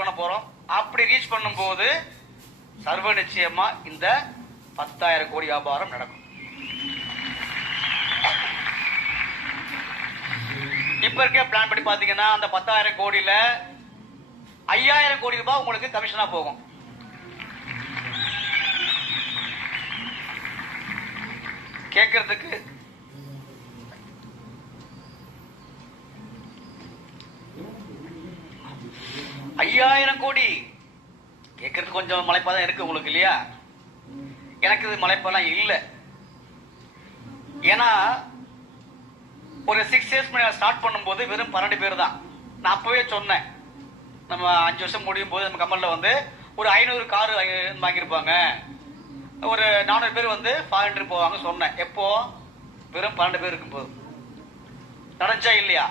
பண்ண போறோம். அப்படி ரீச் பண்ணும்போது சர்வ நிச்சயமா இந்த 10,000 கோடி வியாபாரம் நடக்கும். இப்ப இருக்க பிளான் படி பாத்தீங்கன்னா அந்த 10,000 கோடியில 5,000 கோடி ரூபாய் உங்களுக்கு கமிஷனா போகும். கேட்கறதுக்கு ஐயாயிரம் கோடி கேட்கறதுக்கு கொஞ்சம் மலைப்பாதான் இருக்கு உங்களுக்கு இல்லையா? எனக்கு இது மலைப்பெல்லாம் இல்லை. ஏன்னா ஒரு 6 இயர்ஸ் ஸ்டார்ட் பண்ணும்போது வெறும் 12 பேர் தான். நான் அப்பவே சொன்னேன், நம்ம 5 வருஷம் முடியும் போது நம்ம கம்பெனில வந்து ஒரு 500 கார் வாங்கியிருப்பாங்க, ஒரு 400 பேர் வந்து ஃபாரின் ட்ரிப் போவாங்க சொன்னேன். எப்போ? வெறும் 12 பேர் இருக்கும்போது. நடந்துச்சா இல்லையா?